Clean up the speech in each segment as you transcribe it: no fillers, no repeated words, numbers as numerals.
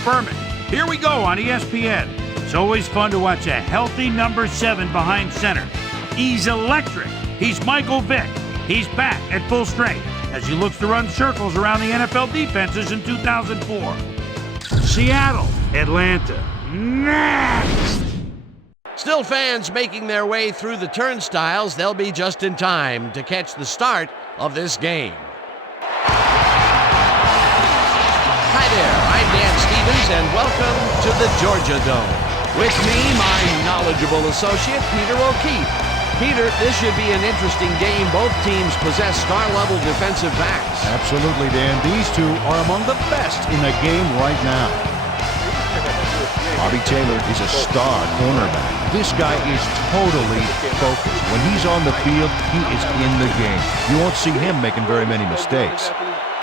Furman. Here we go on ESPN. It's always fun to watch a healthy number 7 behind center. He's electric. He's Michael Vick. He's back at full strength as he looks to run circles around the NFL defenses in 2004. Seattle, Atlanta. Next! Still fans making their way through the turnstiles. They'll be just in time to catch the start of this game. Hi there, I'm Dan Stevens, and welcome to the Georgia Dome. With me, my knowledgeable associate, Peter O'Keefe. Peter, this should be an interesting game. Both teams possess star-level defensive backs. Absolutely, Dan. These two are among the best in the game right now. Bobby Taylor is a star cornerback. This guy is totally focused. When he's on the field, he is in the game. You won't see him making very many mistakes.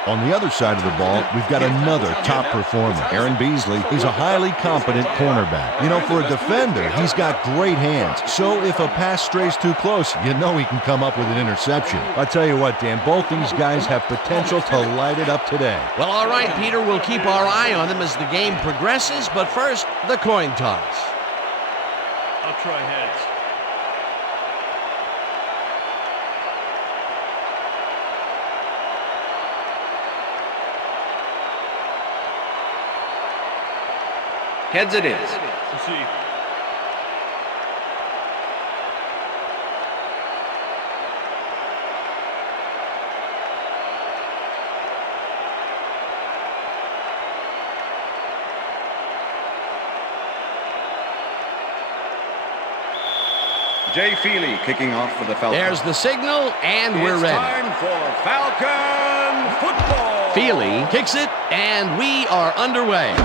On the other side of the ball, we've got another top performer. Aaron Beasley is a highly competent cornerback. You know, for a defender, he's got great hands. So if a pass strays too close, you know he can come up with an interception. I tell you what, Dan, both these guys have potential to light it up today. Well, all right, Peter, we'll keep our eye on them as the game progresses. But first, the coin toss. I'll try heads. Heads it is. We'll see. Jay Feely kicking off for the Falcons. There's the signal, and we're ready. Time for Falcon football. Feely kicks it, and we are underway.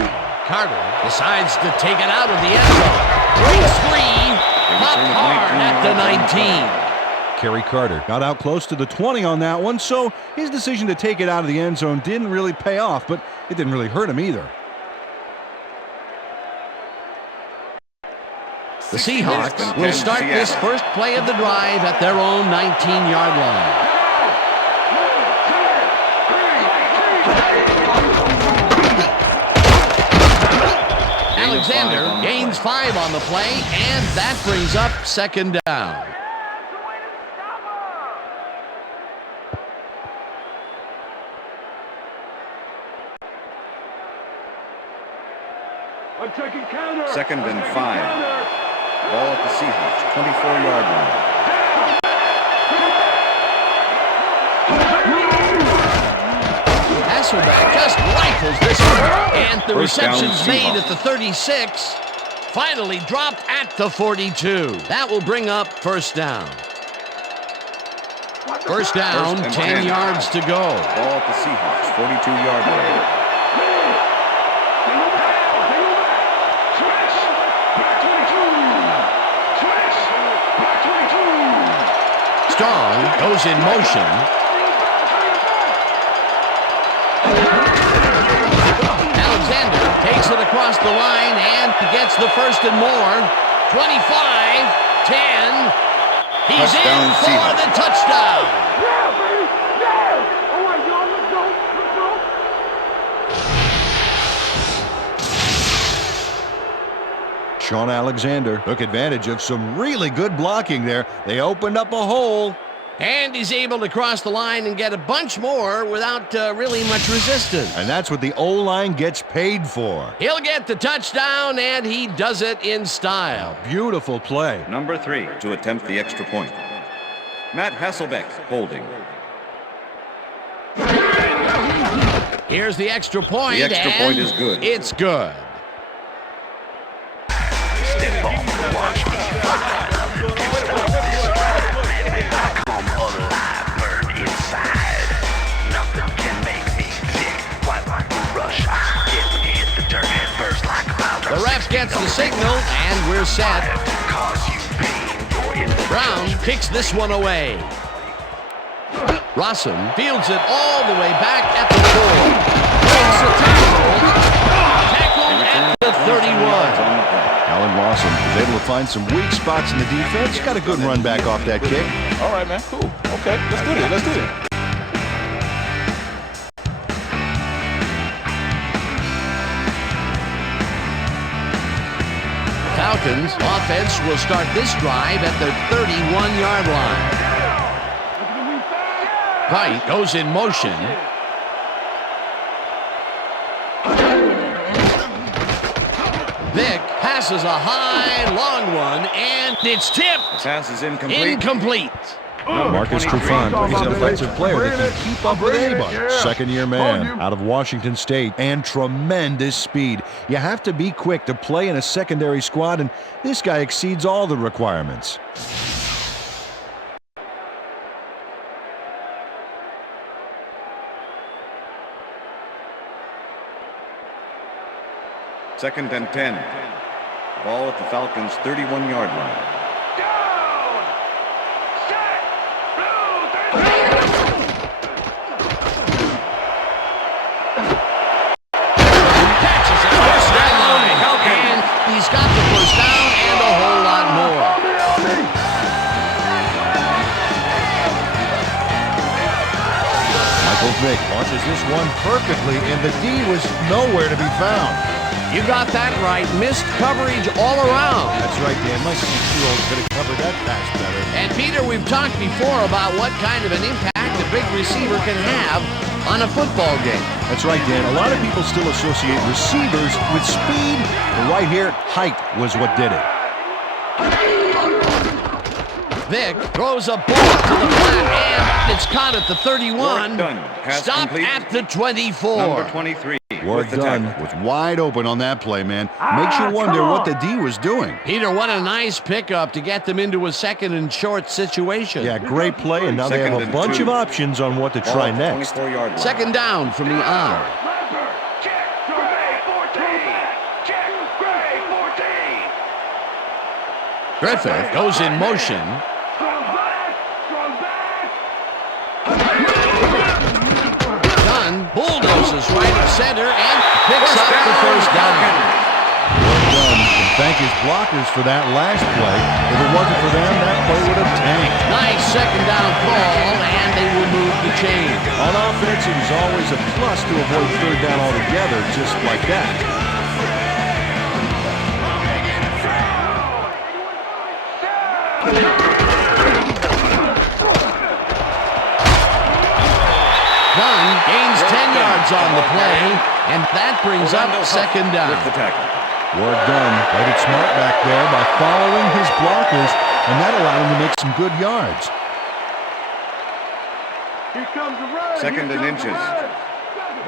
Carter decides to take it out of the end zone. Great screen, popped hard at the 19. Kerry Carter got out close to the 20 on that one, so his decision to take it out of the end zone didn't really pay off, but it didn't really hurt him either. The Seahawks will start this first play of the drive at their own 19-yard line. Alexander gains 5 on the play, and that brings up second down. Second and 5. Ball at the Seahawks, 24-yard line. Hasselbeck just rifles this one, and the First down, reception's made Seahawks. at the 36. Finally dropped at the 42. That will bring up first down. First down, First and 10 10. yards to go. Ball at the Seahawks, 42-yard line. Strong goes in motion. Alexander takes it across the line and gets the first and more. 25, 10. He's Touchdown, in for Seahawks. the touchdown. Sean Alexander took advantage of some really good blocking there. They opened up a hole. And he's able to cross the line and get a bunch more without really much resistance. And that's what the O-line gets paid for. He'll get the touchdown, and he does it in style. Beautiful play. Number 3 to attempt the extra point. Matt Hasselbeck holding. Here's the extra point. The extra and point is good. It's good. The ref gets the signal, and we're set. Brown kicks this one away. Rossum fields it all the way back at the 4. Takes a tackle. Tackled at the 31. Alan Lawson was able to find some weak spots in the defense. Got a good run back off that kick. All right, man. Cool. Okay, let's do this. Let's do this. Falcons. Offense will start this drive at the 31-yard line. White goes in motion. Vick passes a high, long one, and it's tipped. Pass is incomplete. Incomplete. Marcus Trufant is an offensive player that can keep up with anybody. Second-year man out of Washington State and tremendous speed. You have to be quick to play in a secondary squad, and this guy exceeds all the requirements. Second and 10. Ball at the Falcons' 31-yard line. He's got the first down and a whole lot more. Michael Vick launches this one perfectly, and the D was nowhere to be found. You got that right. Missed coverage all around. That's right, Dan. My 6-year-old could have covered that pass better. And Peter, we've talked before about what kind of an impact a big receiver can have on a football game. That's right, Dan. A lot of people still associate receivers with speed, but right here, height was what did it. Vick throws a ball to the flat, and it's caught at the 31. Stop complete. at the 24. Number 23. Work done. Was wide open on that play, man. Makes you wonder what the D was doing. Peter, what a nice pickup to get them into a second and short situation. Yeah, great play, and now they have a bunch of options on what to try next. Second down from the I. Griffith goes in motion. Dunn bulldozes right at center and picks up the first down. Well done. And thank his blockers for that last play. If it wasn't for them, that play would have tanked. Nice second down call, and they will move the chain. On offense, it was always a plus to avoid third down altogether, just like that. Dunn gains 10 yards on the play, and that brings up second down. Work done. Played it smart back there by following his blockers, and that allowed him to make some good yards. Second and inches.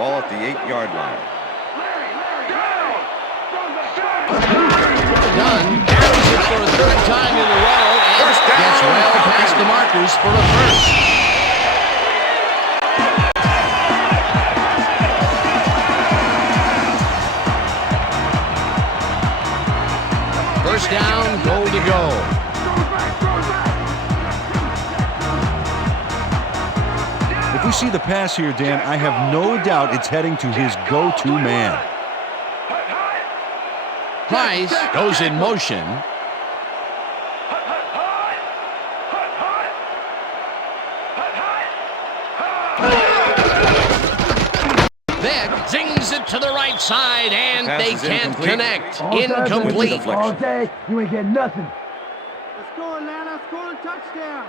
Ball at the 8-yard line. Dunn carries it for a third time in a row and gets well past the markers for a first. First down, goal to go. If we see the pass here, Dan, I have no doubt it's heading to his go-to man. Price goes in motion. Vick zings it to the right side, and they can't connect. Incomplete. All day, you ain't getting nothing. Let's go, Atlanta. Scoring touchdown.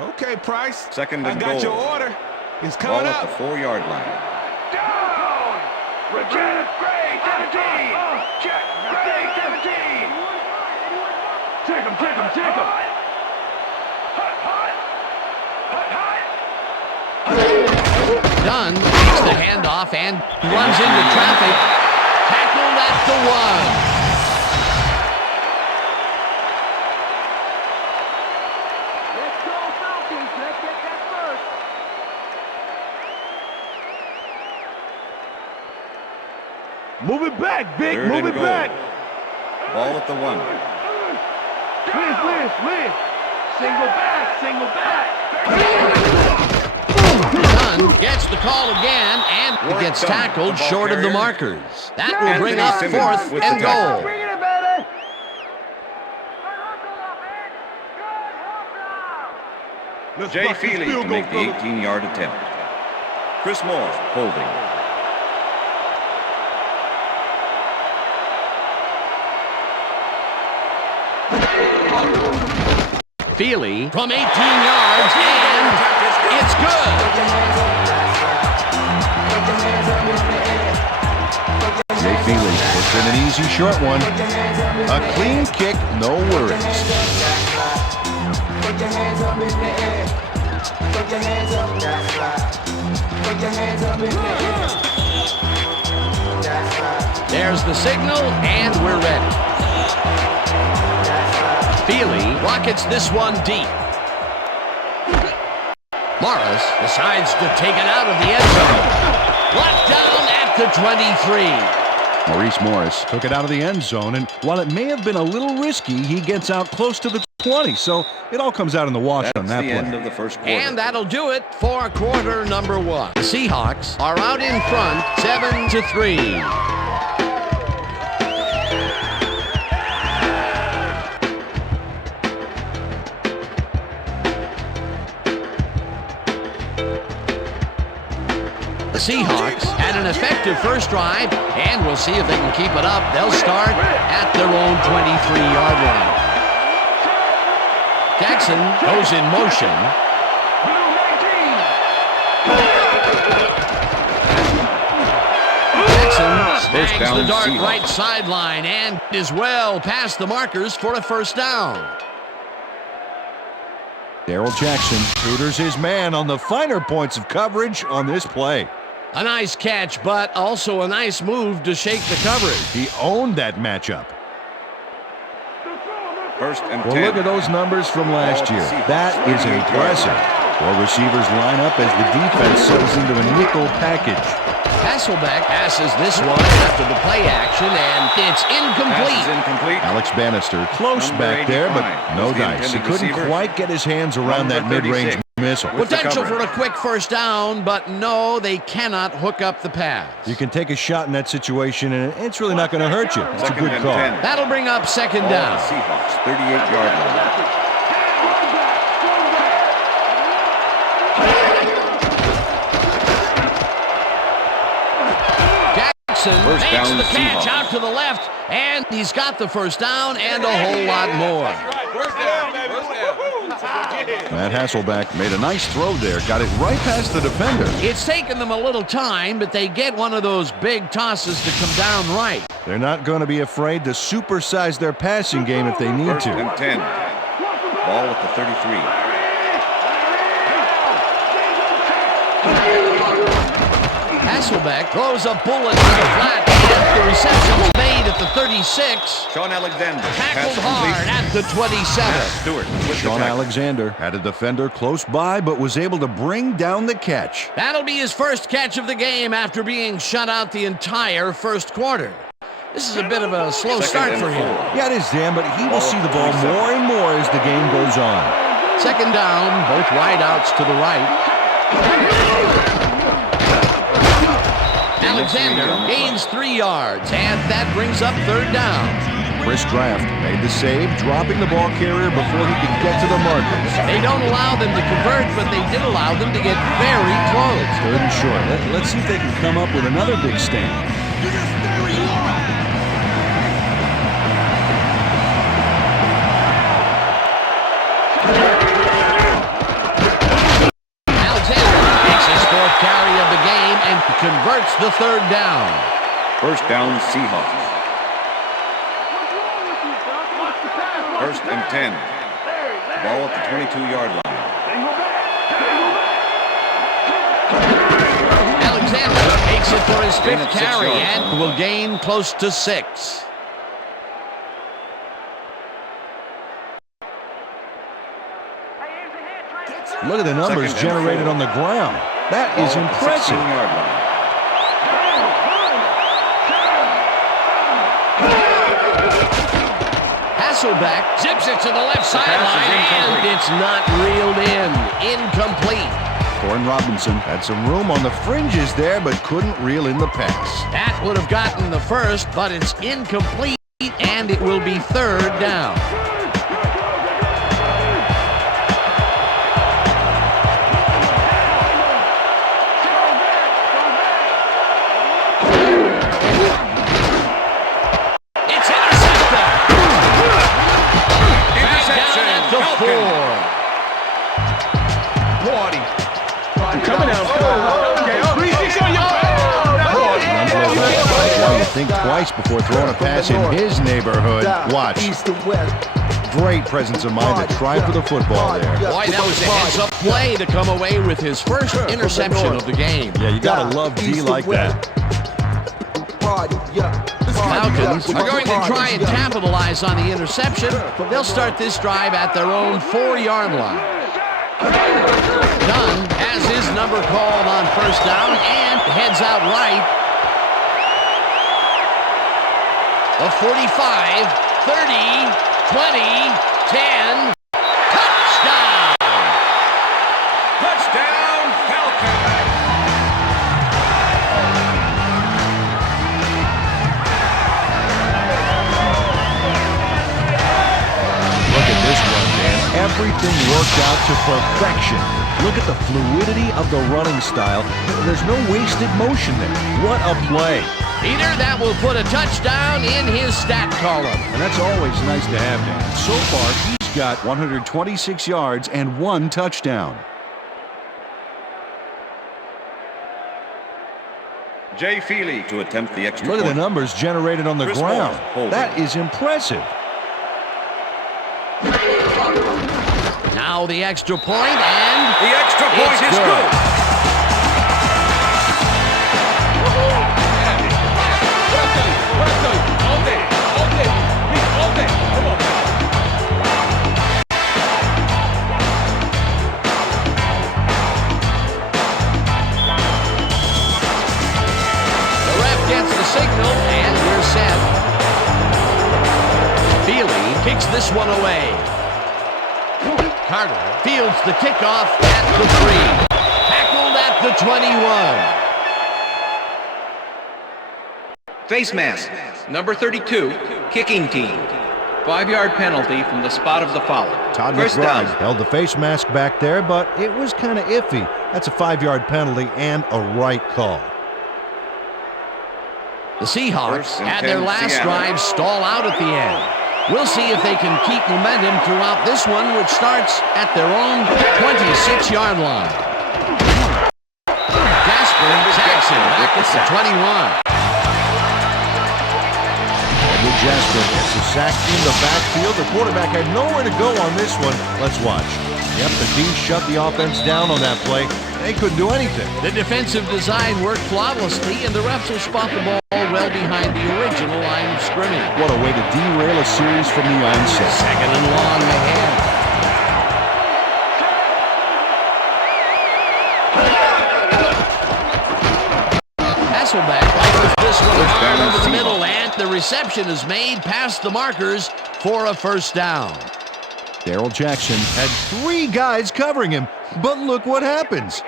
Okay, Price. Second and I got goal. your order. It's Ball coming at up. the 4-yard line. Down! Reject! Gray, 17! Check! Gray, 17! Check him, check him, check him! Dunn takes the handoff and runs into traffic. Tackled at the 1. Let's go, Falcons! Let's get that first! Move it back, Big. Third Move and it goal. back. Ball at the 1. Liz! Single back! Dunn gets the call again and gets tackled short of the markers. That will bring up fourth and goal. Bring it, baby! Let's Jay rock this Feely field to goal, make the brother. 18-yard attempt. Chris Moore holding. Feely from 18 yards, and it's good. Jay Feely puts in an easy short one. A clean kick, no worries. There's the signal, and we're ready. Feely rockets this one deep. Morris decides to take it out of the end zone. Blocked down at the 23. Maurice Morris took it out of the end zone, and while it may have been a little risky, he gets out close to the 20, so it all comes out in the wash on that That's the play. end of the first quarter. And that'll do it for quarter number 1. The Seahawks are out in front, 7-3. The Seahawks had an effective first drive, and we'll see if they can keep it up. They'll start at their own 23-yard line. Jackson goes in motion. Jackson snags the dart right sideline and is well past the markers for a first down. Darrell Jackson tutors his man on the finer points of coverage on this play. A nice catch, but also a nice move to shake the coverage. He owned that matchup. First and 10. Well, look at those numbers from last year. That is impressive. 4 receivers line up as the defense settles into a nickel package. Hasselbeck passes this one after the play action, and it's incomplete. Pass is incomplete. Alex Bannister close back there, but no dice. He couldn't quite get his hands around that mid-range missile. Potential for a quick first down, but no, they cannot hook up the pass. You can take a shot in that situation, and it's really not going to hurt you. It's a Second good and call. 10. That'll bring up second Ball down. at the Seahawks, 38-yard line. Jackson First makes down, the catch Seahawks. out to the left, and he's got the first down and a whole lot more. Matt Hasselbeck made a nice throw there. Got it right past the defender. It's taken them a little time, but they get one of those big tosses to come down right. They're not going to be afraid to supersize their passing game if they need First to. and 10. Ball at the 33. Hasselbeck throws a bullet to the flat, and the reception's made at the 36. Sean Alexander. Tackled Pass hard complete. at the 27. Stewart with the Sean tackle. Alexander had a defender close by, but was able to bring down the catch. That'll be his first catch of the game after being shut out the entire first quarter. This is a bit of a slow start for him. Yeah, it is, Dan, but he will see the ball more and more as the game goes on. Second down, both wideouts to the right. Alexander gains 3 yards, and that brings up third down. Chris Draft made the save, dropping the ball carrier before he could get to the markers. They don't allow them to convert, but they did allow them to get very close. Third and short. Let's see if they can come up with another big stand. Carry of the game and converts the third down. First down, Seahawks. First and 10. Ball at the 22-yard line. Alexander makes it for his Gain fifth of 6 carry yards. and will gain close to 6. Look at the numbers Second and generated 4. on the ground. That is Ball at the impressive. 16-yard line. Hasselbeck zips it to the left sideline, and it's not reeled in. Incomplete. Corin Robinson had some room on the fringes there, but couldn't reel in the pass. That would have gotten the first, but it's incomplete, and it will be third down. It's intercepted. Back down at the 4. Coming down. Okay. 3-6 on your Why you think twice before throwing a pass in his neighborhood. Watch. East and west. Great presence of mind to try for the football there. Boy, that was a heads-up play to come away with his first interception of the game. Yeah, you gotta love D like that. Falcons are going to try and capitalize on the interception. They'll start this drive at their own 4-yard line. Dunn has his number called on first down and heads out right. The 45, 30, 20, 10, touchdown! Touchdown, Falcons! Look at this one, Dan. Everything worked out to perfection. Look at the fluidity of the running style. There's no wasted motion there. What a play. Peter, that will put a touchdown in his stat column. And that's always nice to have, Dan. So far, he's got 126 yards and 1 touchdown. Jay Feely to attempt the extra Look at the point. numbers generated on the Chris ground. Moore holding. That is impressive. Now the extra point, and The extra point it's is good. the ref gets the signal, and we're set. Feely kicks this one away. Carter fields the kickoff at the 3. Tackled at the 21. Face mask, number 32, kicking team. 5-yard penalty from the spot of the foul. Todd First McBride down. held the face mask back there, but it was kind of iffy. That's a 5-yard penalty and a right call. The Seahawks First and had their 10, last Seattle. drive stall out at the end. We'll see if they can keep momentum throughout this one, which starts at their own 26-yard line. Jasper Jackson back at the 21. Edward Jasper gets a sack in the backfield. The quarterback had nowhere to go on this one. Let's watch. Yep, the D shut the offense down on that play. They couldn't do anything. The defensive design worked flawlessly, and the refs will spot the ball well behind the original line of scrimmage. What a way to derail a series from the onset. Second and long ahead. Hasselbeck offers this one First hard down, over the Seahawks. middle, and the reception is made past the markers for a first down. Darrell Jackson had 3 guys covering him, but look what happens.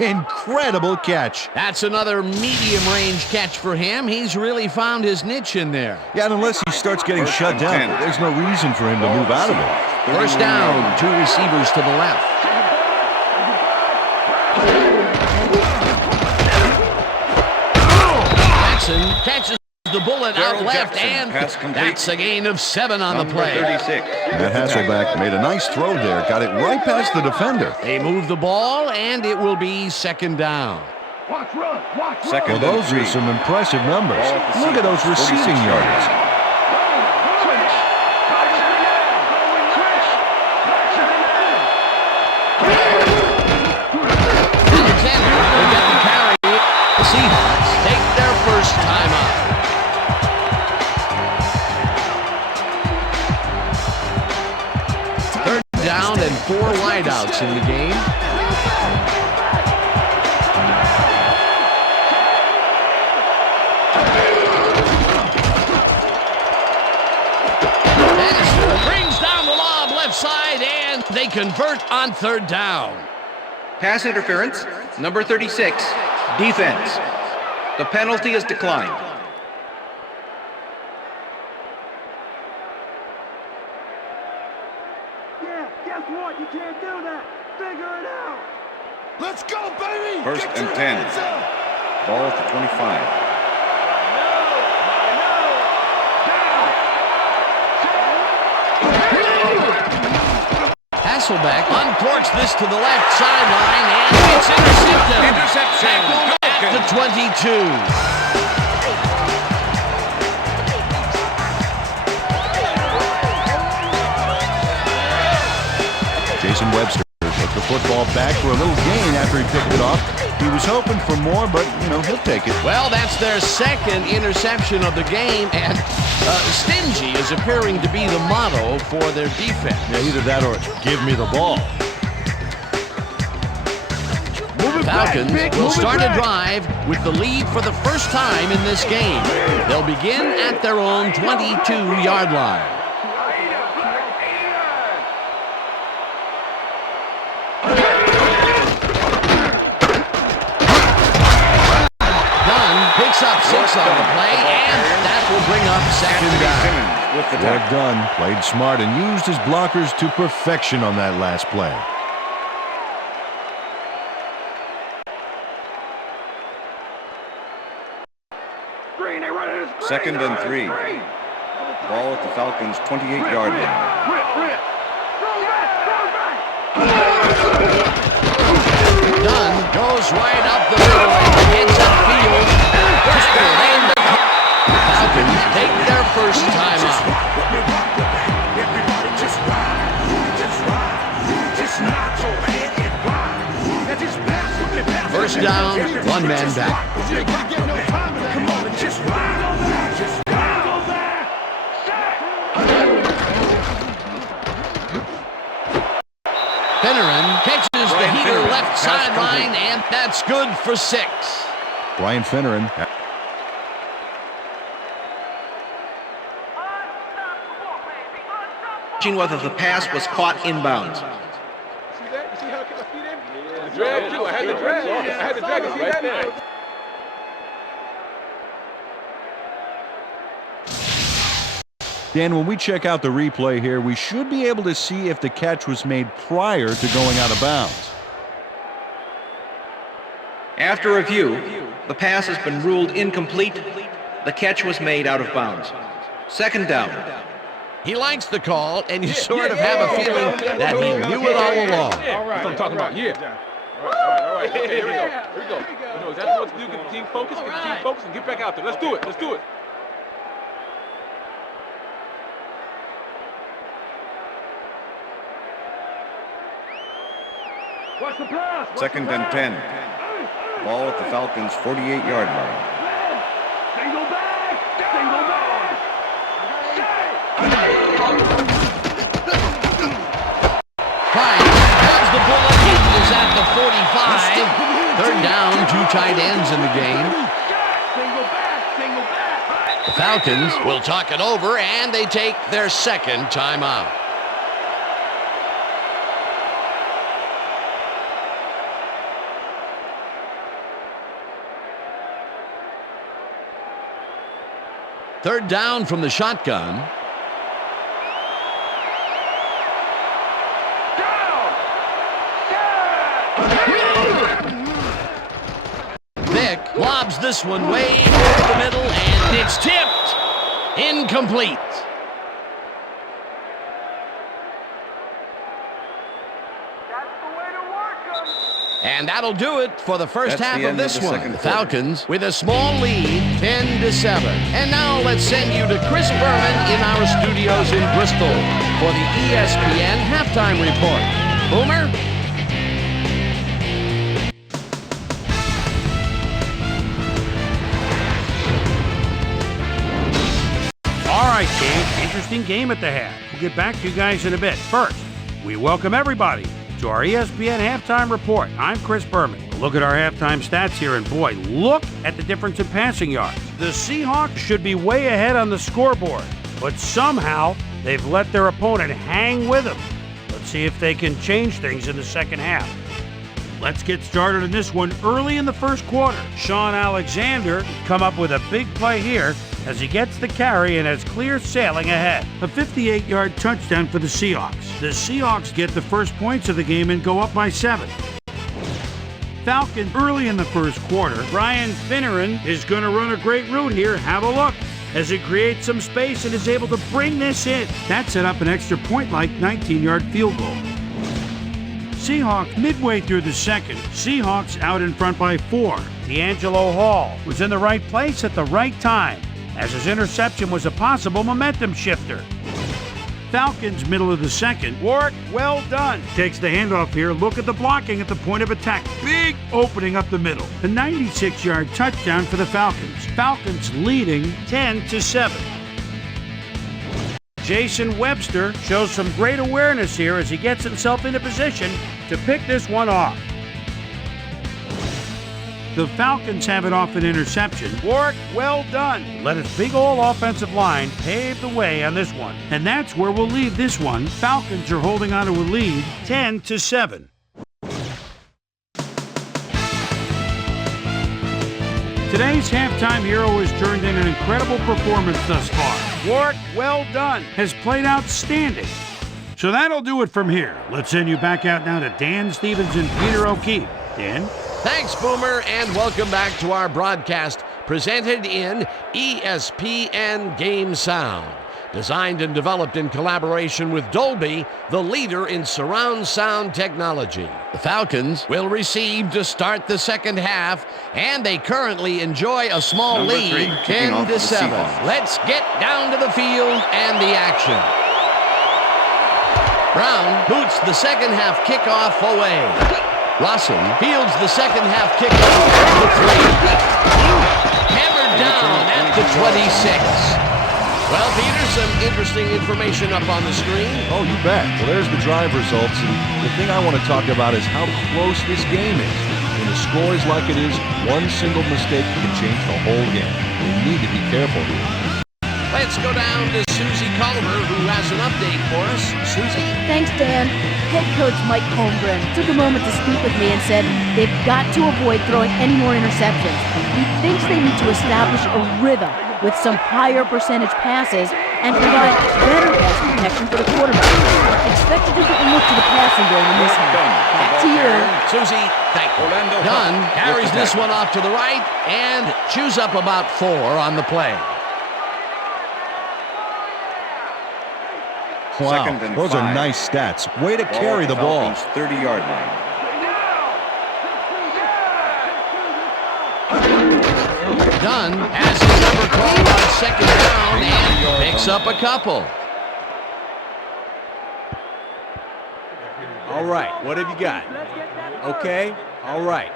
Incredible catch. That's another medium-range catch for him. He's really found his niche in there. Yeah, and unless he starts getting First shut and down, 10. there's no reason for him to move out of it. First down, 2 receivers to the left. Jackson catches the bullet Darrell out left, Jackson, and pass complete. that's a gain of 7 on the Number play. 36. Matt Hasselbeck made a nice throw there. Got it right past the defender. They move the ball, and it will be second down. Watch run. Watch run. Second Well, and those 3. are some impressive numbers. Ball at the Look at those Seahawks, 46 receiving yards. Alexander will get the carry. The Seahawks take their first time out. Third down and 4 wideouts in the game. Bannister brings down the lob left side, and they convert on third down. Pass interference, number 36, defense. The penalty is declined. Yeah, guess what? You can't do that. Figure it out. Let's go, baby! First Get and your 10. hands up. Ball at the 25. Hasselbeck uncorks this to the left sideline and gets it 22. Jason Webster took the football back for a little gain after he picked it off. He was hoping for more, but, he'll take it. Well, that's their second interception of the game, and stingy is appearing to be the motto for their defense. Yeah, either that or give me the ball. Falcons will start a drive with the lead for the first time in this game. They'll begin at their own 22-yard line. Picks up 6 on the play, and that will bring up second down. Well done. Played smart and used his blockers to perfection on that last play. Second and 3. Ball at the Falcons' 28-yard line. Dunn goes right up the middle and heads upfield. Falcons take their first time out. First down, one man back. Finneran catches the heater left sideline, and that's good for 6. Brian Finneran. Whether the pass was caught inbounds. See that? You see how I kept my feet in? Drag too. I had to drag. I had to drag it right there. Dan, when we check out the replay here, we should be able to see if the catch was made prior to going out of bounds. After review, the pass has been ruled incomplete. The catch was made out of bounds. Second down. He likes the call, and you sort of have a feeling that he knew it all along. All right. That's what I'm talking about. Yeah. All right. Okay, here we go. Here we go. You know exactly what to do. Get the team focused. Get the team focused, and get back out there. Let's do it. Let's do it. Watch the pass. Second and 10. Ball at the Falcons' 48-yard line. Single back. Single back. Price grabs the bullet. He is at the 45. Third down, 2 tight ends in the game. Single back. Single back. The Falcons will talk it over, and they take their second timeout. Third down from the shotgun. Vick lobs this one way over the middle, and it's tipped. Incomplete. And that'll do it for the first half of this one. The Falcons with a small lead, 10-7. And now let's send you to Chris Berman in our studios in Bristol for the ESPN halftime report. Boomer? All right, gang. Interesting game at the half. We'll get back to you guys in a bit. First, we welcome everybody to our ESPN halftime report. I'm Chris Berman. Look at our halftime stats here, and boy, look at the difference in passing yards. The Seahawks should be way ahead on the scoreboard, but somehow they've let their opponent hang with them. Let's see if they can change things in the second half. Let's get started in this one early in the first quarter. Sean Alexander come up with a big play here as he gets the carry and has clear sailing ahead. A 58-yard touchdown for the Seahawks. The Seahawks get the first points of the game and go up by 7. Falcons early in the first quarter. Brian Finneran is going to run a great route here. Have a look as it creates some space and is able to bring this in. That set up an extra point-like 19-yard field goal. Seahawks midway through the second. Seahawks out in front by 4. D'Angelo Hall was in the right place at the right time, as his interception was a possible momentum shifter. Falcons middle of the second. Warwick, well done. Takes the handoff here. Look at the blocking at the point of attack. Big opening up the middle. A 96-yard touchdown for the Falcons. Falcons leading 10-7. Jason Webster shows some great awareness here as he gets himself into position to pick this one off. The Falcons have it off an interception. Warwick, well done. Let his big old offensive line pave the way on this one. And that's where we'll leave this one. Falcons are holding on to a lead 10-7. Today's halftime hero has turned in an incredible performance thus far. Warwick, well done, has played outstanding. So that'll do it from here. Let's send you back out now to Dan Stevens and Peter O'Keefe. Dan? Thanks, Boomer, and welcome back to our broadcast presented in ESPN Game Sound. Designed and developed in collaboration with Dolby, the leader in surround sound technology. The Falcons will receive to start the second half, and they currently enjoy a small Number lead, 3, kicking off for the 10-7. Seahawks. Let's get down to the field and the action. Brown boots the second half kickoff away. Lawson fields the second half kickoff at the 3. Hammered down at the 26. Well, Peter, some interesting information up on the screen. Oh, you bet. Well, there's the drive results. And the thing I want to talk about is how close this game is. When the score is like it is, one single mistake can change the whole game. We need to be careful here. Let's go down to Susie Culver, who has an update for us. Susie? Thanks, Dan. Head coach Mike Holmgren took a moment to speak with me and said they've got to avoid throwing any more interceptions. He thinks they need to establish a rhythm with some higher percentage passes and provide better pass protection for the quarterback. Expect a different look to the passing game in this half. Back to you. Susie, thank you. Dunn carries this one off to the right and chews up about 4 on the play. Wow, Second and those 5. are nice stats. Way to carry the ball. 30-yard line. Dunn has his number called on second down and picks up a couple. All right, what have you got? Okay, all right.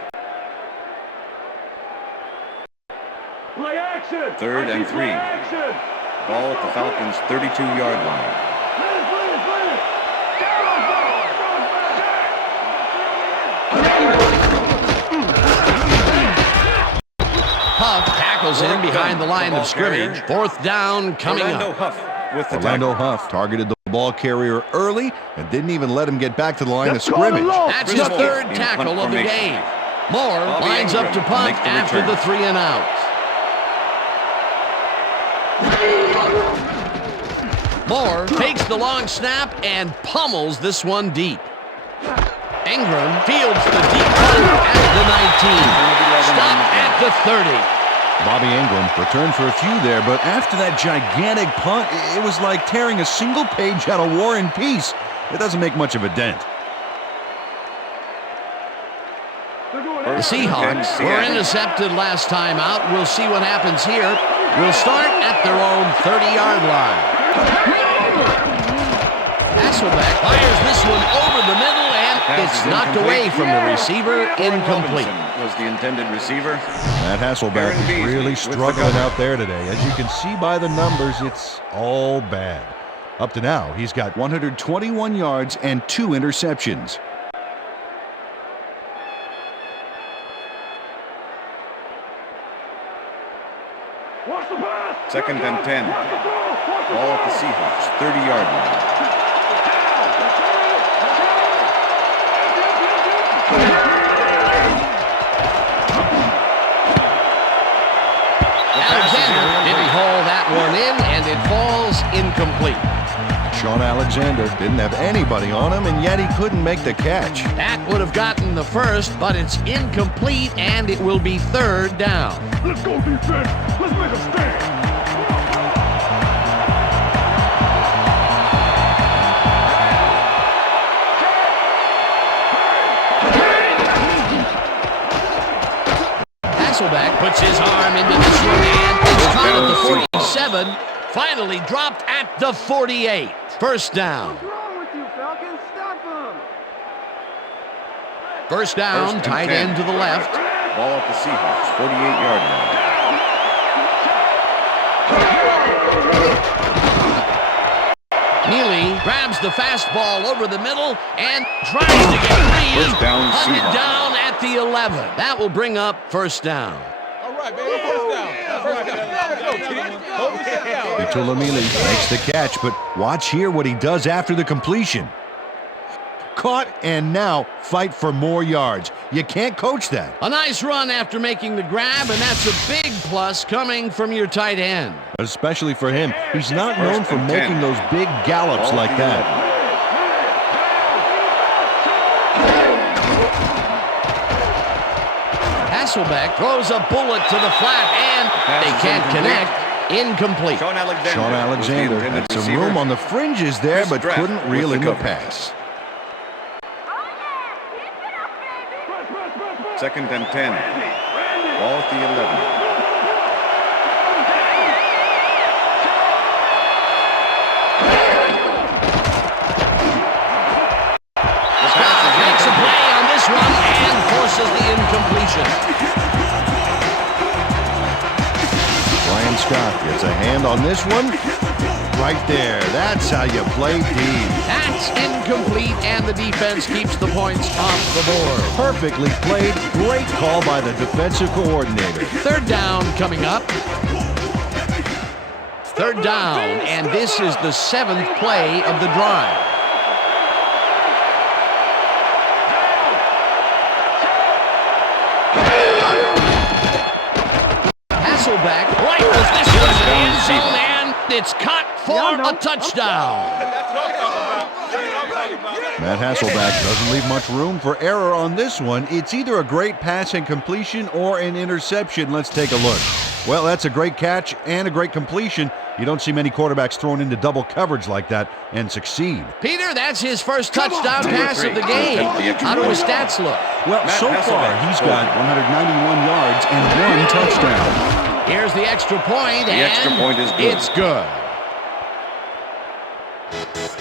Third and 3. Ball at the Falcons' 32-yard line. Huff tackles in behind the line of scrimmage. Fourth down coming up. Orlando Huff targeted the ball carrier early and didn't even let him get back to the line of scrimmage. That's his third tackle of the game. Moore lines up to punt after the 3 and out. Moore takes the long snap and pummels this one deep. Ingram fields the deep punt at the 19. Stop at the 30. Bobby Ingram returned for a few there, but after that gigantic punt, it was like tearing a single page out of War and Peace. It doesn't make much of a dent. The Seahawks were intercepted last time out. We'll see what happens here. We'll start at their own 30-yard line. Hasselbeck fires this one over the middle, and it's knocked away from the receiver, incomplete. Was the intended receiver. Matt Hasselbeck is really struggling out there today. As you can see by the numbers, it's all bad. Up to now, he's got 121 yards and 2 interceptions. Second and 10. Ball at the Seahawks' 30-yard line. Alexander didn't haul that one in, and it falls incomplete. Sean Alexander didn't have anybody on him, and yet he couldn't make the catch. That would have gotten the first, but it's incomplete, and it will be third down. Let's go, defense. Let's make a stand. Hasselbeck puts his arm into this one, and it's caught at the 47. Finally dropped at the 48. First down. What's wrong with you, Falcons? Stop him! First down, tight end to the left. Ball at the Seahawks, 48-yard line. Neely grabs the fastball over the middle and tries to get free. First down, Hunted Seahawks. down at the 11. That will bring up first down. All right, baby, first down. First down. Tulamili makes the catch, but watch here what he does after the completion. Caught and now fight for more yards. You can't coach that. A nice run after making the grab, and that's a big plus coming from your tight end. Especially for him. He's not known for making those big gallops like that. Hasselbeck throws a bullet to the flat, and they can't connect. Incomplete. Sean Alexander had some room on the fringes there, but couldn't reel in the pass. Second and 10. Ball at the 11. Makes a play on this one and forces the incompletion. Brian Scott gets a hand on this one. Right there. That's how you play deep. That's incomplete, and the defense keeps the points off the board. Perfectly played. Great call by the defensive coordinator. Third down coming up. Third down, and this is the 7th play of the drive. Hasselbeck rifles this one in the end zone, and it's caught for a touchdown. Matt Hasselbeck doesn't leave much room for error on this one. It's either a great pass and completion or an interception. Let's take a look. Well, that's a great catch and a great completion. You don't see many quarterbacks thrown into double coverage like that and succeed. Peter, that's his first touchdown pass of the game. How do his stats look? Well, so far, he's got 191 yards and 1 touchdown. Here's the extra point, The extra point is good. It's good.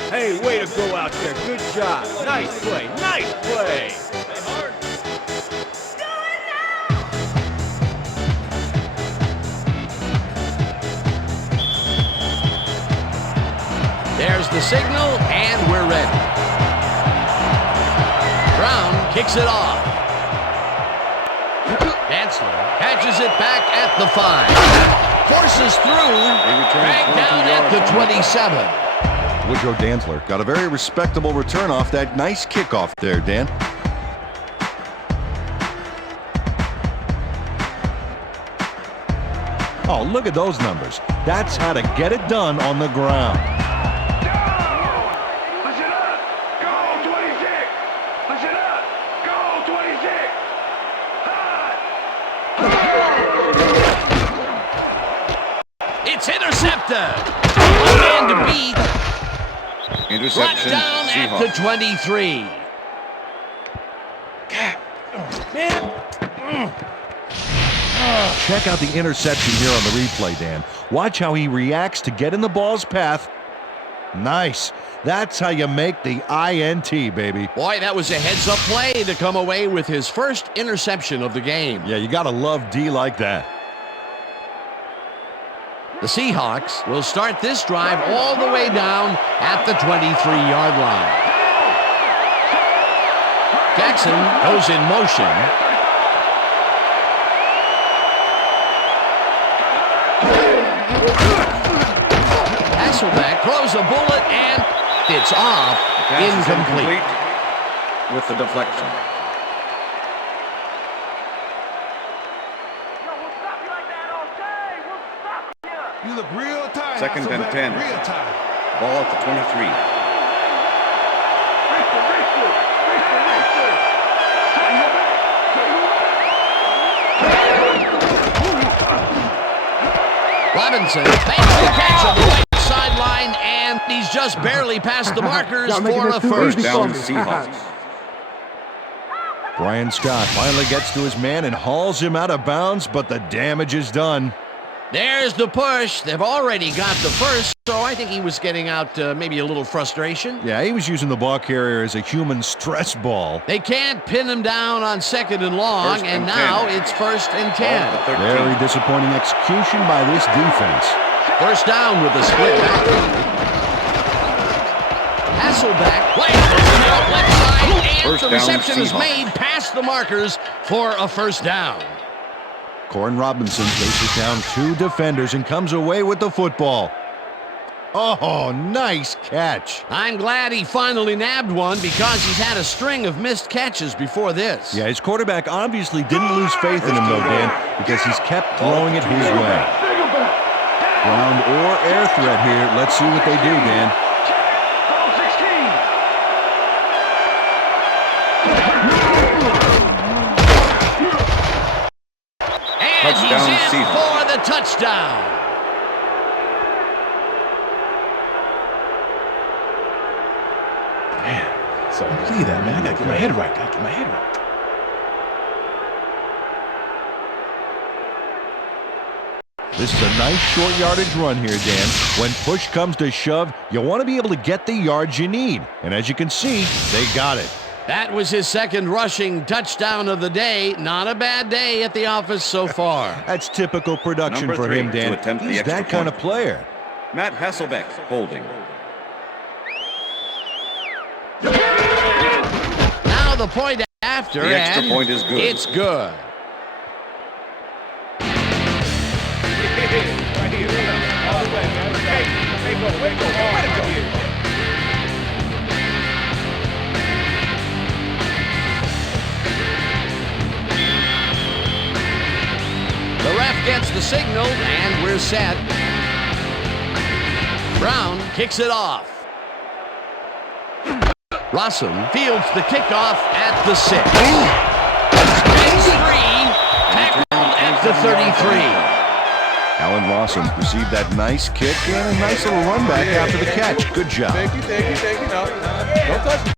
Hey, way to go out there. Good job. Nice play. Nice play. There's the signal, and we're ready. Brown kicks it off. Dantzler catches it back at the 5. Forces through. Back down at the 27. Woodrow Dantzler got a very respectable return off that nice kickoff there, Dan. Oh, look at those numbers. That's how to get it done on the ground. Listen up! Go 26! Listen up! Go 26! It's intercepted. A man to beat. Interception. Brought down at the 23. Check out the interception here on the replay, Dan. Watch how he reacts to get in the ball's path. Nice. That's how you make the INT, baby. Boy, that was a heads-up play to come away with his first interception of the game. Yeah, you gotta love D like that. The Seahawks will start this drive all the way down at the 23-yard line. Jackson goes in motion. Hasselbeck throws a bullet, and it's off. Incomplete. With the deflection. You look real tired. Second and 10. Real tired. Ball at the 23. Robinson makes the catch on the right sideline, and he's just barely past the markers for a first. First down, Seahawks. Brian Scott finally gets to his man and hauls him out of bounds, but the damage is done. There's the push. They've already got the first, so I think he was getting out maybe a little frustration. Yeah, he was using the ball carrier as a human stress ball. They can't pin him down on 2nd and long, and now it's 1st and 10. Very disappointing execution by this defense. First down with the split backfield. Hasselbeck, left side, and the reception is made past the markers for a first down. Corin Robinson chases down 2 defenders and comes away with the football. Oh, nice catch. I'm glad he finally nabbed one because he's had a string of missed catches before this. Yeah, his quarterback obviously didn't lose faith in him, though, Dan, because he's kept throwing it his way. Ground or air threat here. Let's see what they do, Dan. And he's in for the touchdown. Man, so look at that, man. I gotta get my head right. This is a nice short yardage run here, Dan. When push comes to shove, you want to be able to get the yards you need. And as you can see, they got it. That was his 2nd rushing touchdown of the day. Not a bad day at the office so far. That's typical production for him, Dan. He's that kind of player. Matt Hasselbeck holding. Now the point after, the extra and point is good. It's good. The ref gets the signal, and we're set. Brown kicks it off. Rossum fields the kickoff at the 6. Spins free, tackled at the 33. Alan Rossum received that nice kick and a nice little run back after the catch. Good job. Thank you. No, don't touch me.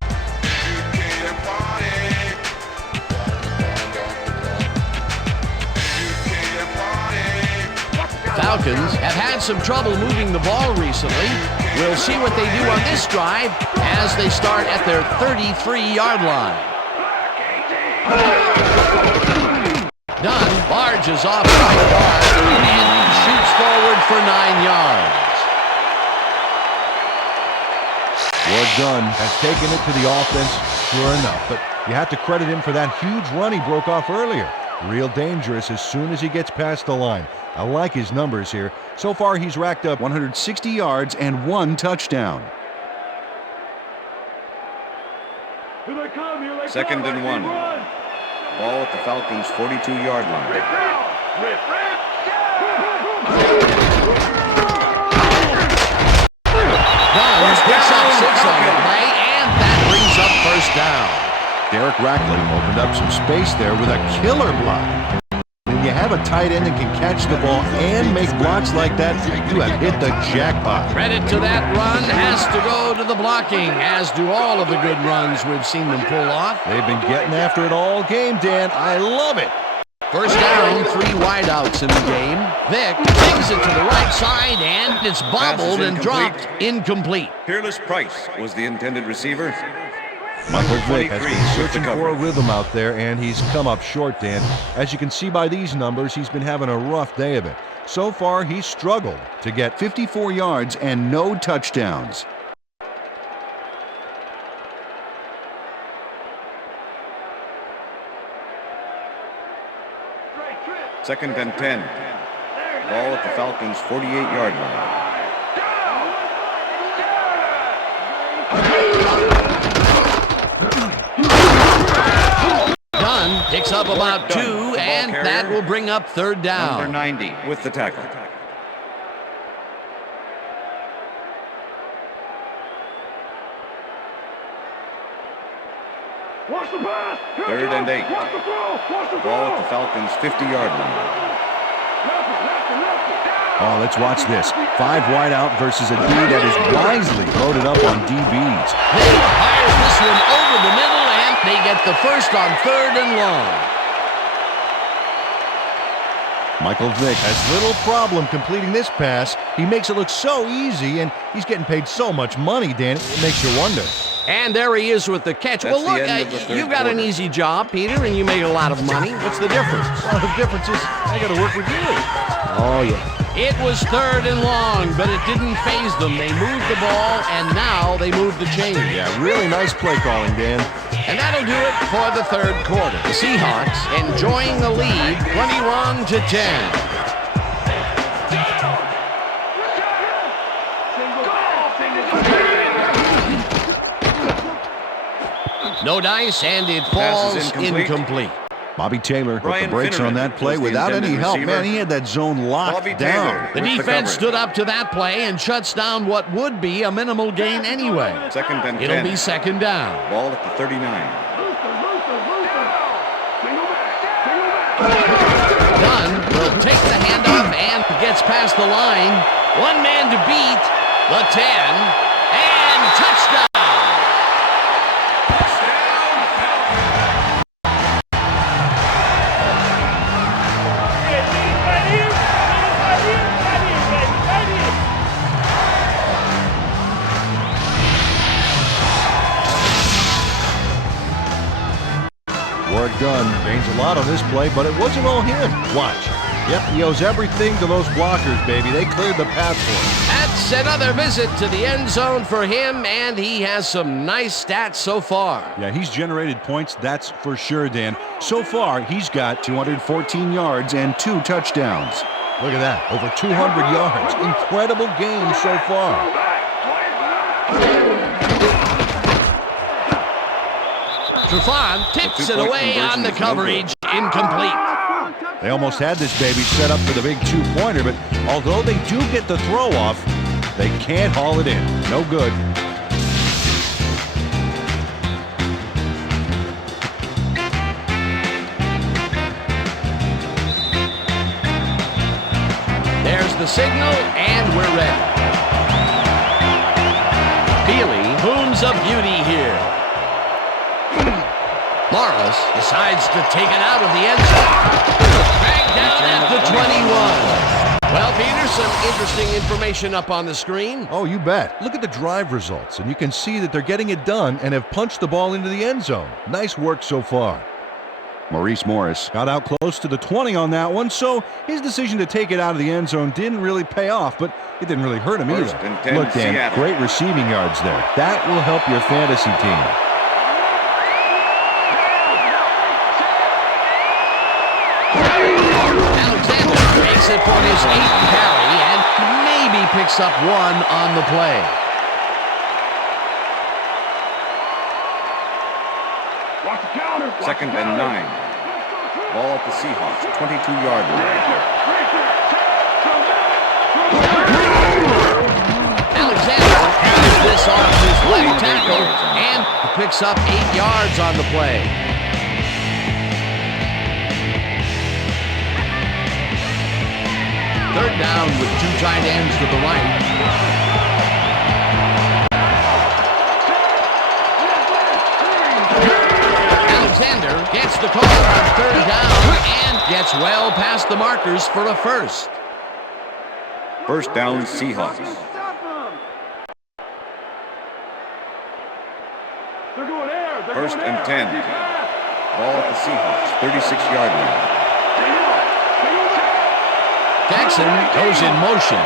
Falcons have had some trouble moving the ball recently. We'll see what they do on this drive as they start at their 33-yard line. Dunn barges off right guard and shoots forward for 9 yards. Ward Dunn has taken it to the offense, sure enough, but you have to credit him for that huge run he broke off earlier. Real dangerous as soon as he gets past the line. I like his numbers here. So far, he's racked up 160 yards and 1 touchdown. 2nd and 1. Ball at the Falcons' 42-yard line. Dunn picks up 6 on the play, and that brings up first down. Derek Rackley opened up some space there with a killer block. When you have a tight end that can catch the ball and make blocks like that, you have hit the jackpot. Credit to that run has to go to the blocking, as do all of the good runs we've seen them pull off. They've been getting after it all game, Dan. I love it. First down, 3 wideouts in the game. Vick takes it to the right side, and it's bobbled and dropped incomplete. Peerless Price was the intended receiver. Michael Vick has been searching for a rhythm out there, and he's come up short, Dan. As you can see by these numbers, he's been having a rough day of it. So far, he's struggled to get 54 yards and no touchdowns. Second and 10. Ball at the Falcons' 48-yard line. Dunn picks up about 2, and that will bring up 3rd down. Number 90 with the tackle. Watch the pass. 3rd and 8. Ball at the Falcons' 50-yard line. Oh, let's watch this. 5 wide out versus a D that is wisely loaded up on DBs. They fires this one over the middle, and they get the first on 3rd and long. Michael Vick has little problem completing this pass. He makes it look so easy, and he's getting paid so much money, Dan. It makes you wonder. And there he is with the catch. That's well, look, the end of the third you've got an quarter. easy job, Peter, and you make a lot of money. What's the difference? Well, the difference is I got to work with you. Oh, yeah. It was 3rd and long, but it didn't faze them. They moved the ball, and now they move the chain. Yeah, really nice play calling, Dan. And that'll do it for the 3rd quarter. The Seahawks enjoying the lead, 21-10. No dice, and it falls Pass is incomplete. Bobby Taylor with Brian the brakes on Finneran that play was the without any intended help. receiver. Man, he had that zone locked Bobby down. Taylor The with defense coverage. stood up to that play and shuts down what would be a minimal gain anyway. 2nd and 10. It'll be 2nd down. Ball at the 39. Dunn will take the handoff and gets past the line. One man to beat, the 10, and touchdown. Work done. Gains a lot on this play, but it wasn't all him. Watch. Yep, he owes everything to those blockers, baby. They cleared the path for him. That's another visit to the end zone for him, and he has some nice stats so far. Yeah, he's generated points, that's for sure, Dan. So far, he's got 214 yards and 2 touchdowns. Look at that, over 200 yards. Incredible game so far. Trufant tips it 2-point away on the conversion is no coverage. Incomplete. They almost had this baby set up for the big 2-pointer, but although they do get the throw off, they can't haul it in. No good. There's the signal, and we're ready. Healy booms a beauty here. Morris decides to take it out of the end zone. Dragged down at the 21. Well, Peter, some interesting information up on the screen. Oh, you bet. Look at the drive results, and you can see that they're getting it done and have punched the ball into the end zone. Nice work so far. Maurice Morris got out close to the 20 on that one, so his decision to take it out of the end zone didn't really pay off, but it didn't really hurt him either. 1st and 10, Look, Dan, Seattle. great receiving yards there. That will help your fantasy team. Alexander makes it for his 8th carry and maybe picks up 1 on the play. Watch the counter. 2nd and 9. Ball at the Seahawks, 22-yard line. Alexander carries this off his left tackle and picks up 8 yards on the play. Third down with 2 tight ends to the right. Alexander gets the call on 3rd down and gets well past the markers for a first. 1st down, Seahawks. They're going there. 1st and 10. Ball at the Seahawks, 36-yard line. Jackson goes in motion.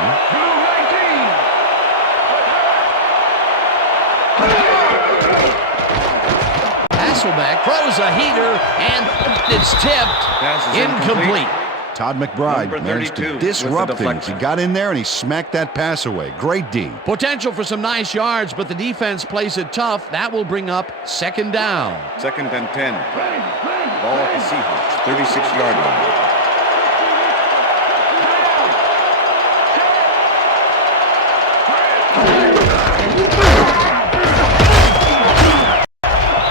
Hasselbeck throws a heater, and it's tipped. Pass is Incomplete. Todd McBride Number managed 32 to with the disrupt things. He deflection. got in there and he smacked that pass away. Great D. Potential for some nice yards, but the defense plays it tough. That will bring up 2nd down. 2nd and 10. Ball at the Seahawks, 36-yard line.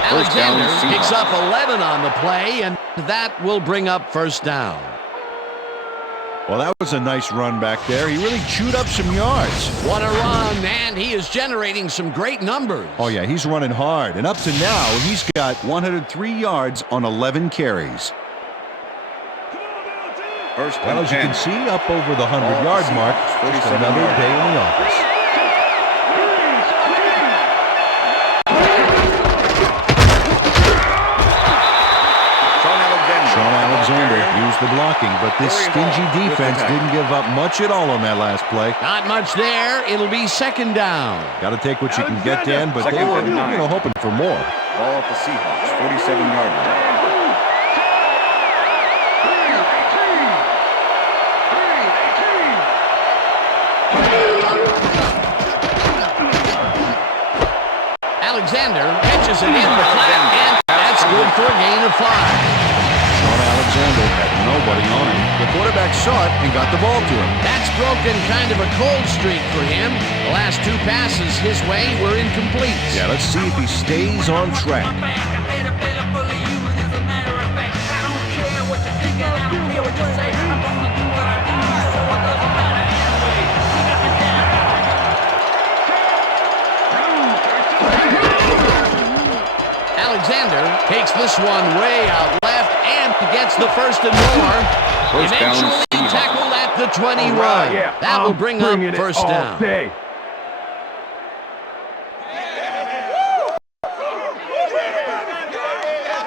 Alexander Seahawks. picks up 11 on the play, and that will bring up 1st down. Well, that was a nice run back there. He really chewed up some yards. What a run, and he is generating some great numbers. Oh, yeah, he's running hard. And up to now, he's got 103 yards on 11 carries. First Well, and as you 10. can see, up over the 100-yard mark. Just another day in the office. Sean Alexander used the blocking, but this stingy defense didn't give up much at all on that last play. Not much there. It'll be second down. Got to take what you can get, Dan, but they Second were and 9. hoping for more. Ball at the Seahawks, 47-yard line. Alexander catches it in the flat, and that's good for a gain of 5. Sean Alexander had nobody on him. The quarterback saw it and got the ball to him. That's broken kind of a cold streak for him. The last 2 passes his way were incomplete. Yeah, let's see if he stays on track. Alexander takes this one way out left and gets the first and more. First down, Eventually Seahawks. tackled at the 21. Yeah, That will bring up first all down. day.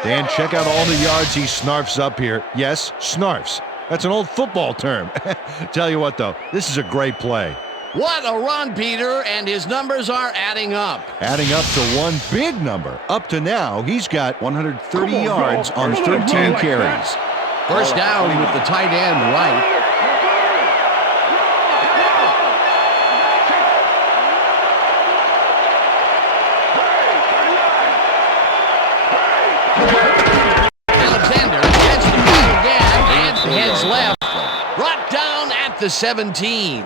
Dan, check out all the yards he snarfs up here. Yes, snarfs. That's an old football term. Tell you what, though, this is a great play. What a run, Peter, and his numbers are adding up. Adding up to one big number. Up to now, he's got 130 yards on 13 carries. First down with the tight end right. Alexander gets the ball again and heads left. Brought down at the 17.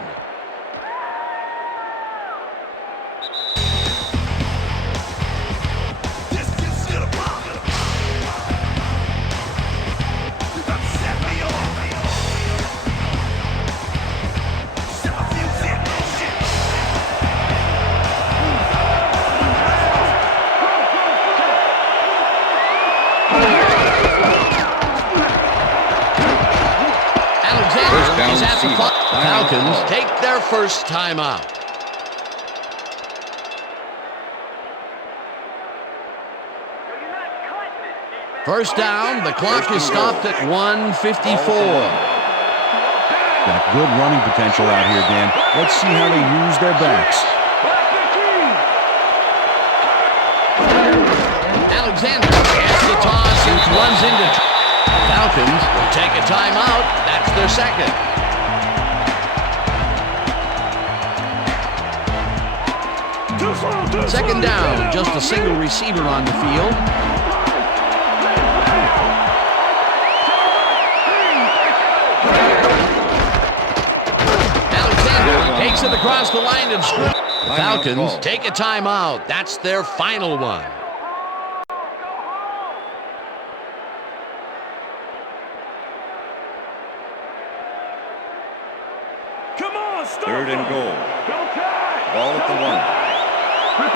Alexander is at the Falcons take their first timeout. First down, the clock is stopped at 1:54. Got good running potential out here, Dan. Let's see how they use their backs. Alexander gets the toss and runs into Falcons will take a timeout. That's their second. Second down, just a single receiver on the field. Alexander takes it across the line of scrimmage. The Falcons take a timeout. That's their final one. Third and goal. Ball at the 1.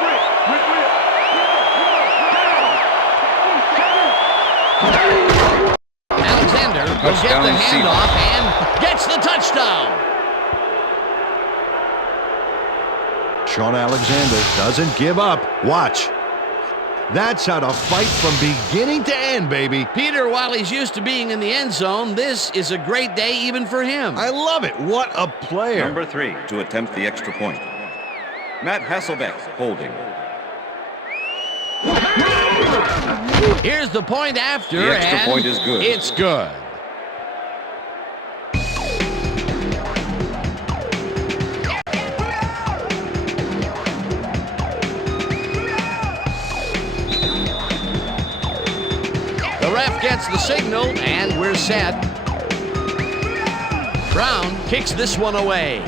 Alexander will get the handoff and gets the touchdown. Sean Alexander doesn't give up. Watch. That's how to fight from beginning to end, baby. Peter, while he's used to being in the end zone, this is a great day even for him. I love it. What a player. Number 3 to attempt the extra point. Matt Hasselbeck holding. Here's the point after, The extra and point is good. It's good. The ref gets the signal, and we're set. Brown kicks this one away.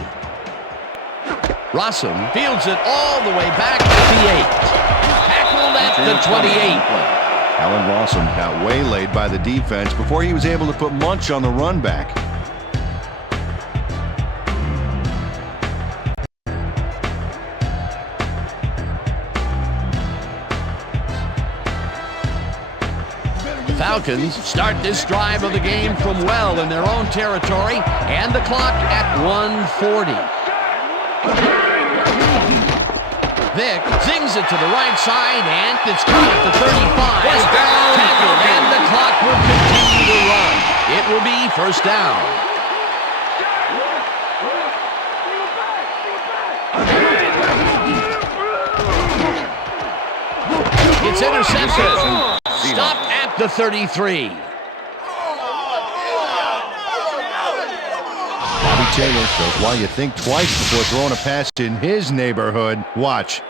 Rossum fields it all the way back to the 8. Tackled at the 28. Alan Rossum got waylaid by the defense before he was able to put Munch on the run back. Falcons start this drive of the game from well in their own territory, and the clock at 1:40. Vic zings it to the right side, and it's caught at the 35. Tackled, and the clock will continue to run. It will be first down. It's intercepted. Stopped at the 33. Bobby Taylor shows why you think twice before throwing a pass in his neighborhood. Watch.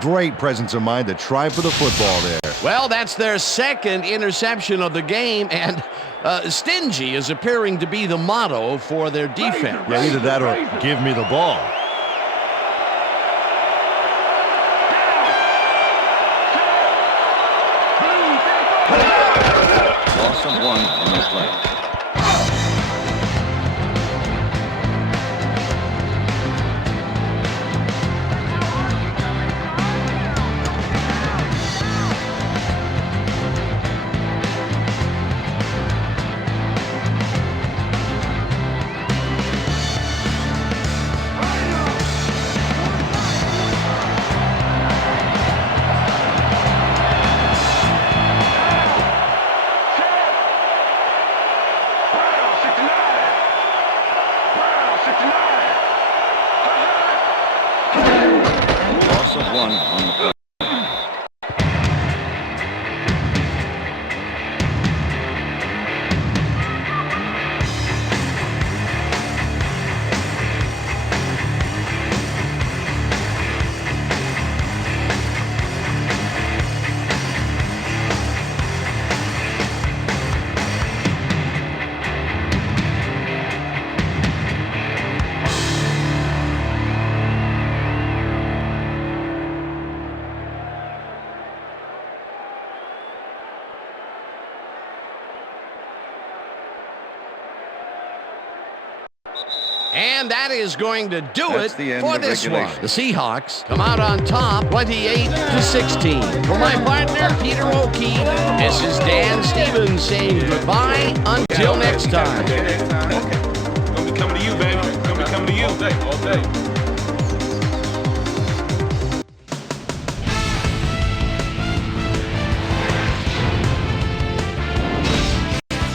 Great presence of mind to try for the football there. Well, that's their second interception of the game, and stingy is appearing to be the motto for their defense. Yeah, either that or give me the ball. Loss of 1 on the play. Loss of 1 on the play. And that is going to do That's it the end for of this one. regulation. The Seahawks come out on top, 28-16. For my partner, Peter O'Keefe, this is Dan Stevens saying goodbye until next time. Gonna be coming to you, baby. Gonna be coming to you. All day.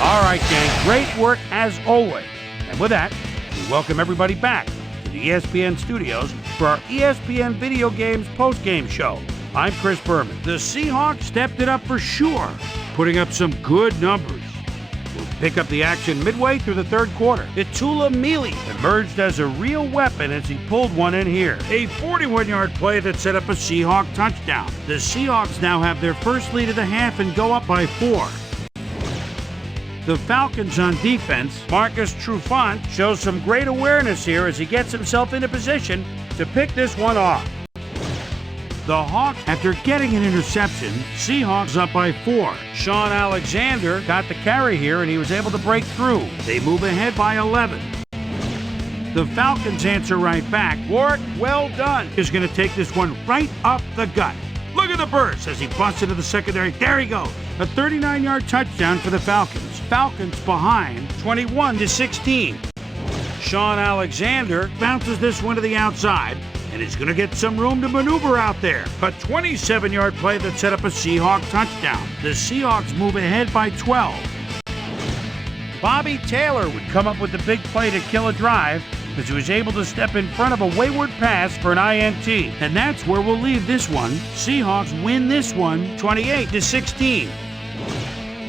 All right, gang, great work as always. And with that, we welcome everybody back to the ESPN studios for our ESPN Video Games post-game show. I'm Chris Berman. The Seahawks stepped it up for sure, putting up some good numbers. We'll pick up the action midway through the third quarter. Itula Mealy emerged as a real weapon as he pulled one in here. A 41-yard play that set up a Seahawk touchdown. The Seahawks now have their first lead of the half and go up by 4. The Falcons on defense, Marcus Trufant shows some great awareness here as he gets himself into position to pick this one off. The Hawks, after getting an interception, Seahawks up by 4. Sean Alexander got the carry here and he was able to break through. They move ahead by 11. The Falcons answer right back. Warwick, well done, is going to take this one right up the gut. Look at the burst as he busts into the secondary. There he goes. A 39-yard touchdown for the Falcons. Falcons behind 21-16. Sean Alexander bounces this one to the outside, and he's going to get some room to maneuver out there. A 27-yard play that set up a Seahawk touchdown. The Seahawks move ahead by 12. Bobby Taylor would come up with the big play to kill a drive as he was able to step in front of a wayward pass for an INT. And that's where we'll leave this one. Seahawks win this one 28-16.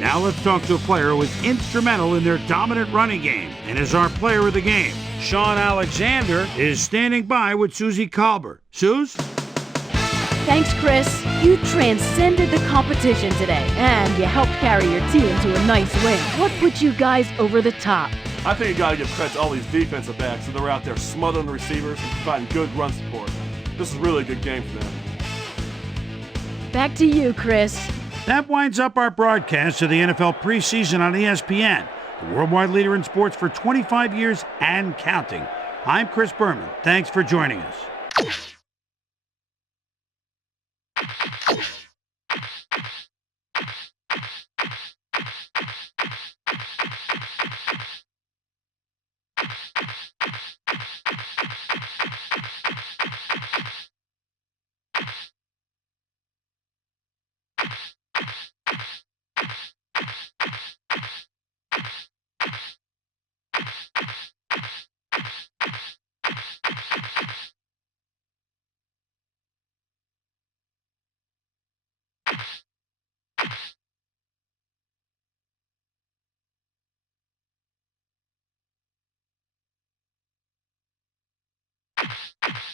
Now let's talk to a player who was instrumental in their dominant running game and is our player of the game. Sean Alexander is standing by with Susie Colbert. Suze? Thanks, Chris. You transcended the competition today, and you helped carry your team to a nice win. What put you guys over the top? I think you got to give credit to all these defensive backs, so they're out there smothering the receivers and providing good run support. This is really a good game for them. Back to you, Chris. That winds up our broadcast of the NFL preseason on ESPN, the worldwide leader in sports for 25 years and counting. I'm Chris Berman. Thanks for joining us. Peace.